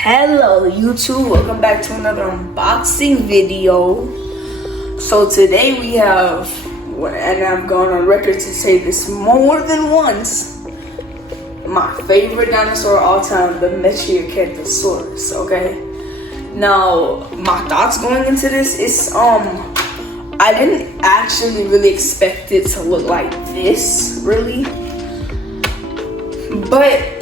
Hello YouTube, welcome back to another unboxing video. So today we have, and I've gone on record to say this more than once, my favorite dinosaur of all time, the Metriacanthosaurus, okay? Now, my thoughts going into this is, I didn't actually really expect it to look like this, really. But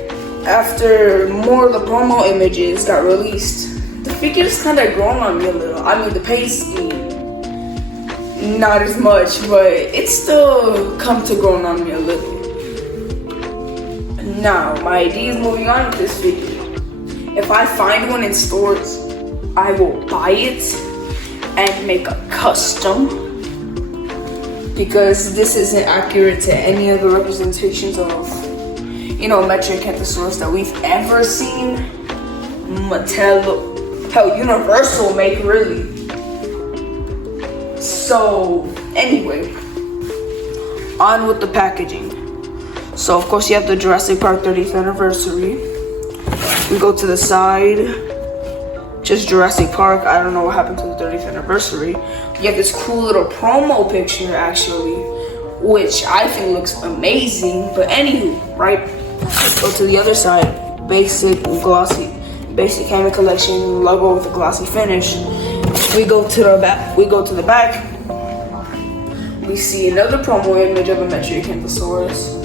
after more of the promo images got released, the figure's kind of grown on me a little. I mean, the paint scheme, not as much, but it's still come to growing on me a little. Now, my idea is moving on with this figure. If I find one in stores, I will buy it and make a custom, because this isn't accurate to any of the representations of, you know, Metriacanthosaurus that we've ever seen. Mattel, hell, Universal make, really. So, anyway, on with the packaging. So, of course, you have the Jurassic Park 30th anniversary. We go to the side, just Jurassic Park. I don't know what happened to the 30th anniversary. You have this cool little promo picture, actually, which I think looks amazing. But anywho, right? Go to the other side, basic glossy, basic Hammond collection logo with a glossy finish. We go to the back. We see another promo image of a Metriacanthosaurus,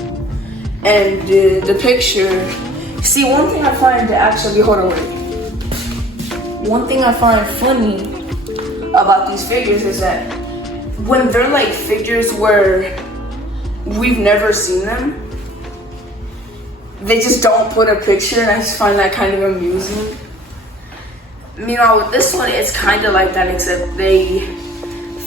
and the picture. See, one thing I find one thing I find funny about these figures is that when they're like figures where we've never seen them, they just don't put a picture, and I just find that kind of amusing. You know, with this one, it's kind of like that, except they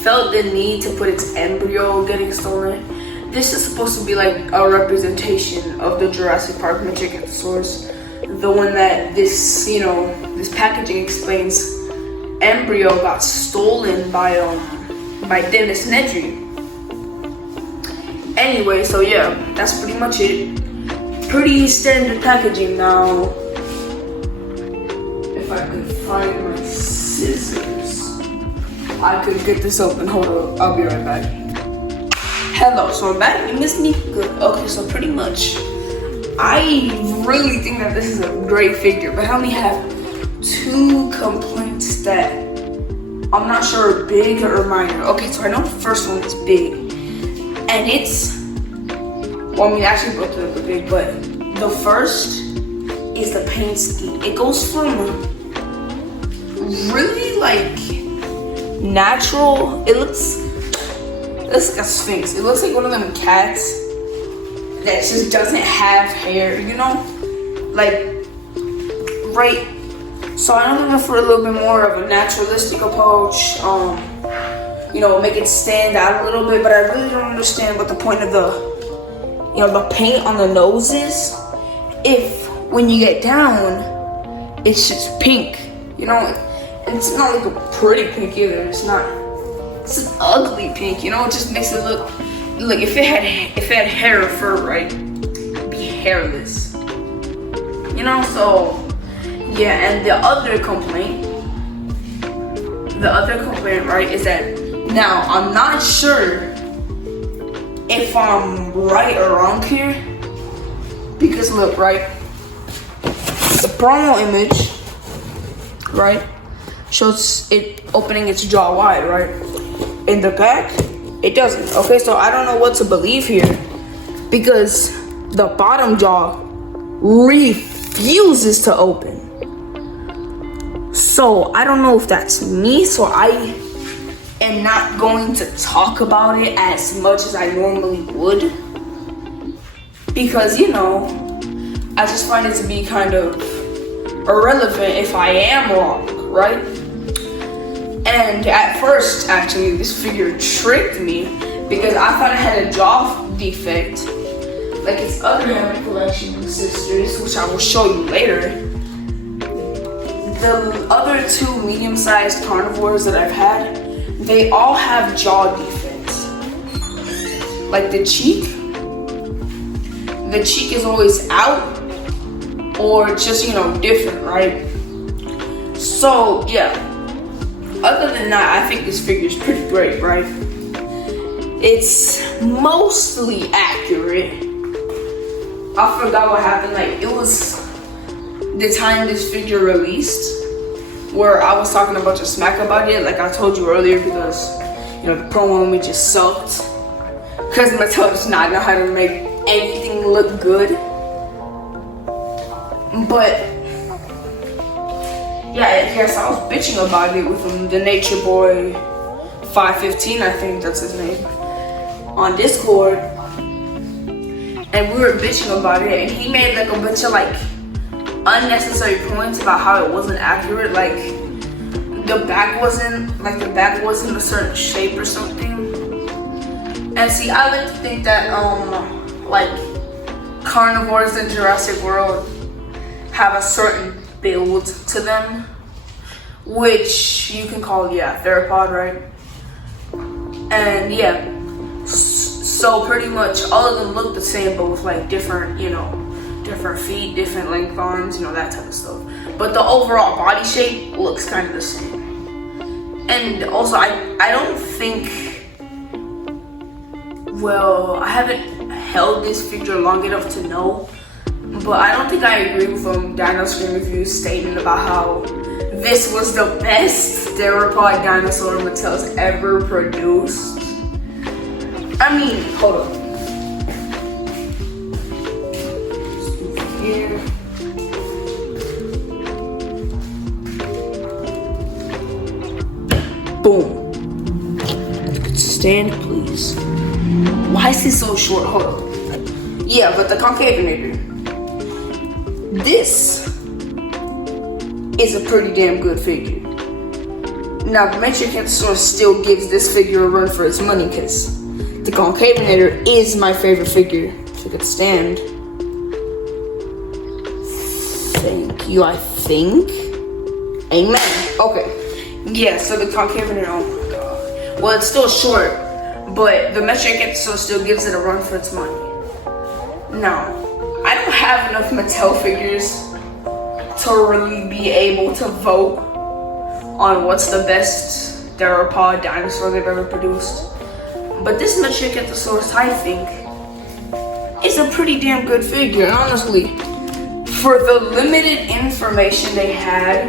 felt the need to put its embryo getting stolen. This is supposed to be like a representation of the Jurassic Park Metriacanthosaurus, the one that this, you know, this packaging explains embryo got stolen by Dennis Nedry. Anyway, so yeah, that's pretty much it. Pretty standard packaging. Now, if I could find my scissors, I could get this open. Hold on, I'll be right back. Hello, so I'm back. You missed me? Good. Okay, so pretty much, I really think that this is a great figure, but I only have two complaints that I'm not sure are big or minor. Okay, so I know the first one is big, and it's, well, I mean, actually both of them are big, but the first is the paint scheme. It goes from really like natural. It looks like a sphinx. It looks like one of them cats that just doesn't have hair, you know? Like, right? So I'm looking for a little bit more of a naturalistic approach. You know, make it stand out a little bit, but I really don't understand what the point of the, you know, the paint on the nose is, if when you get down, it's just pink, you know? And it's not like a pretty pink either. It's an ugly pink, you know? It just makes it look like if it had hair or fur, right? It'd be hairless, you know? So yeah, and the other complaint, right, is that now I'm not sure if I'm right or wrong here, because look, right, the promo image, right, shows it opening its jaw wide, right? In the back, it doesn't. Okay, so I don't know what to believe here, because the bottom jaw refuses to open. So I don't know if that's me, so I am not going to talk about it as much as I normally would, because, you know, I just find it to be kind of irrelevant if I am wrong, right? And at first, actually, this figure tricked me, because I thought it had a jaw defect, like its other Hammond collection sisters, which I will show you later. The other two medium-sized carnivores that I've had, they all have jaw defects. Like the cheek is always out, or just, you know, different, right? So yeah, other than that, I think this figure is pretty great, right? It's mostly accurate. I forgot what happened. Like, it was the time this figure released where I was talking a bunch of smack about it, like I told you earlier, because you know the promo image just sucked. Because Mattel does not know how to make anything look good. But yeah, I guess I was bitching about it with the Nature Boy 515, I think that's his name, on Discord. And we were bitching about it, and he made like a bunch of like unnecessary points about how it wasn't accurate, like the back wasn't a certain shape or something. And see, I like to think that like carnivores in Jurassic World have a certain build to them, which you can call theropod, right? And yeah, so pretty much all of them look the same, but with like different, you know, different feet, different length arms, you know, that type of stuff. But the overall body shape looks kind of the same. And also, I don't think, well, I haven't held this figure long enough to know, but I don't think I agree with Dino Scream Review's statement about how this was the best theropod dinosaur Mattel's ever produced. I mean, hold on. Here. Boom. Stand, please. Why is this so short? Hold on. Yeah, but the Concavenator. This is a pretty damn good figure. Now, the Metriacanthosaurus still gives this figure a run for its money, because the Concavenator is my favorite figure. If it could stand. Thank you, I think. Amen. Okay. Yeah, so the Concavenator, oh my god. Well, it's still short, but the Metriacanthosaurus still gives it a run for its money. Now, I don't have enough Mattel figures to really be able to vote on what's the best theropod dinosaur they've ever produced. But this Metriacanthosaurus, I think, is a pretty damn good figure, honestly. For the limited information they had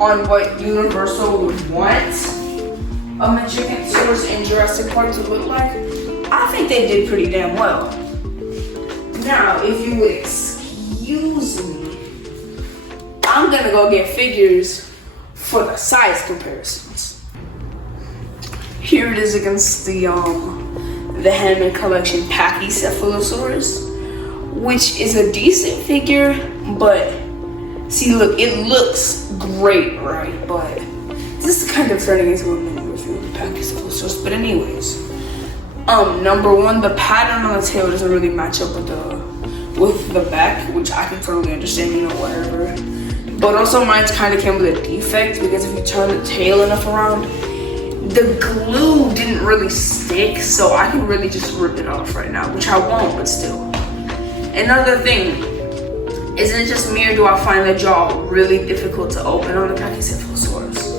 on what Universal would want a Metriacanthosaurus in Jurassic Park to look like, I think they did pretty damn well. Now, if you would excuse me, I'm gonna go get figures for the size comparisons. Here it is against the Hammond collection Pachycephalosaurus, which is a decent figure, but see, look, it looks great, right? But this is kind of turning into a mini review of the Pachycephalosaurus. But anyways, number one, the pattern on the tail doesn't really match up with the back, which I can totally understand, you know, whatever. But also, mine kind of came with a defect, because if you turn the tail enough around, the glue didn't really stick, so I can really just rip it off right now, which I won't, but still. Another thing, isn't it just me, or do I find the jaw really difficult to open on the Pachycephalosaurus?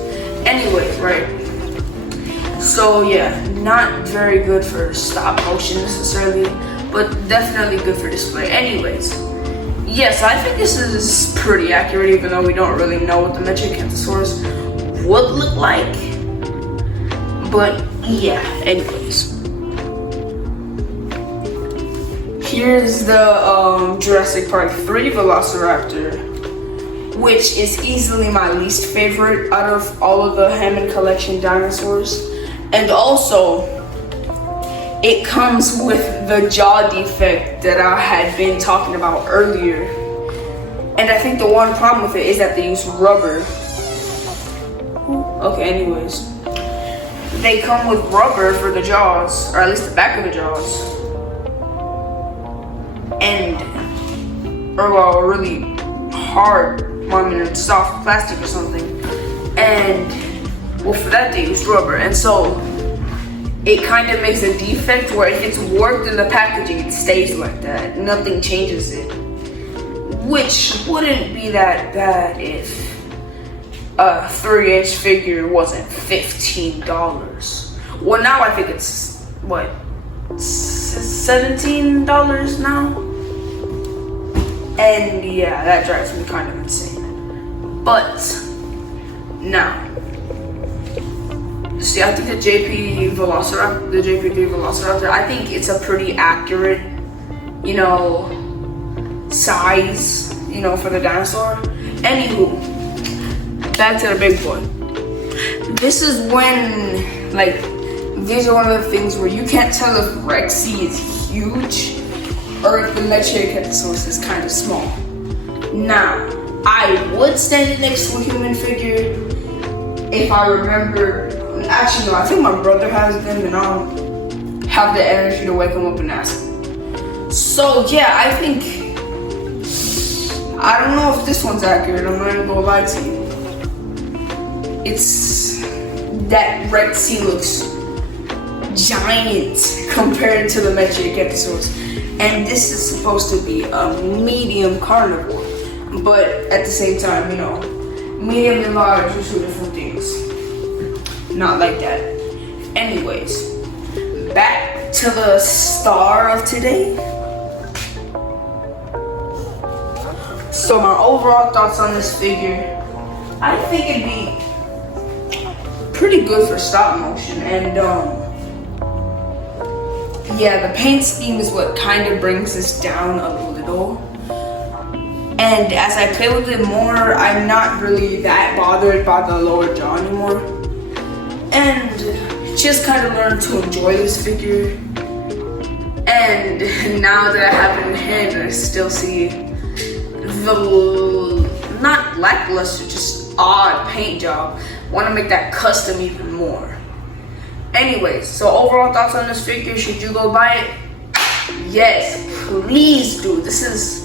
Anyways, right? So yeah, not very good for stop motion necessarily, but definitely good for display. Anyways, yes, I think this is pretty accurate, even though we don't really know what the Metriacanthosaurus would look like. But yeah, anyways. Here's the Jurassic Park 3 Velociraptor, which is easily my least favorite out of all of the Hammond collection dinosaurs. And also, it comes with the jaw defect that I had been talking about earlier. And I think the one problem with it is that they use rubber. Okay, anyways. They come with rubber for the jaws, or at least the back of the jaws. Or really hard, soft plastic or something. And well, for that they used rubber, and so it kind of makes a defect where if it's worked in the packaging, it stays like that. Nothing changes it, which wouldn't be that bad if a 3-inch figure wasn't $15. Well, now I think it's what, $17 now? And yeah, that drives me kind of insane. But now, see, I think the JP Velociraptor, I think it's a pretty accurate, you know, size, you know, for the dinosaur. Anywho, back to the big boy. This is when, like, these are one of the things where you can't tell if Rexy is huge or if the Metriacanthosaurus is kind of small. Now, I would stand it next to a human figure if I remember. Actually, no, I think my brother has them and I don't have the energy to wake him up and ask him. So, yeah, I don't know if this one's accurate. I'm not even gonna lie to you. It's that Rexy looks giant compared to the Metriacanthosaurus, and this is supposed to be a medium carnivore, but at the same time, you know, medium and large are two different things. Not like that. Anyways, back to the star of today. So my overall thoughts on this figure, I think it'd be pretty good for stop motion, and yeah, the paint scheme is what kind of brings this down a little. And as I play with it more, I'm not really that bothered by the lower jaw anymore. And just kind of learned to enjoy this figure. And now that I have it in hand, I still see the, not lackluster, just odd paint job. Want to make that custom even more. Anyways, so overall thoughts on this figure, should you go buy it? Yes, please do. This is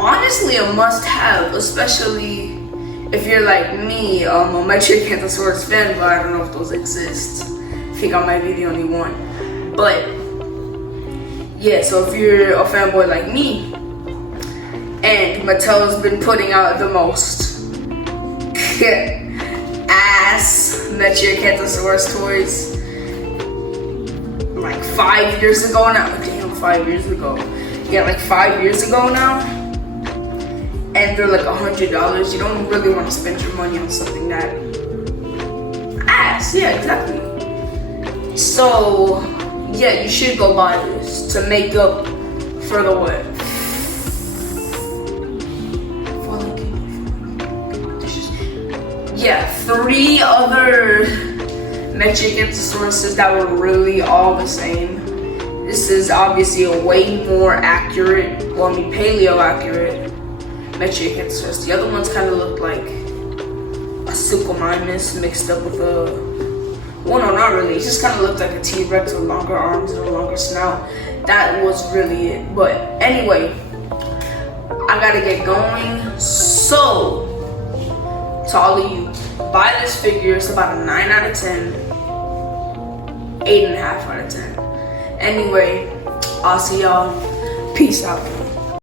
honestly a must-have, especially if you're like me, a Metriacanthosaurus fan, but I don't know if those exist. I think I might be the only one. But yeah, so if you're a fanboy like me, and Mattel's been putting out the most ass Metriacanthosaurus toys like 5 years ago now. Damn, 5 years ago. Yeah, like 5 years ago now. And they're like $100. You don't really want to spend your money on something that ass. Yeah, exactly. So yeah, you should go buy this to make up for the what? Yeah, 3 other Metriacanthosauruses that were really all the same. This is obviously a way more accurate, well, I mean paleo accurate Metriacanthosaurus. The other ones kind of looked like a Suchomimus mixed up with a, well, no, not really. It just kind of looked like a T-Rex with longer arms and a longer snout. That was really it. But anyway, I gotta get going. So, to all of you, buy this figure. It's about a 9 out of 10, 8.5 out of 10. Anyway, I'll see y'all. Peace out.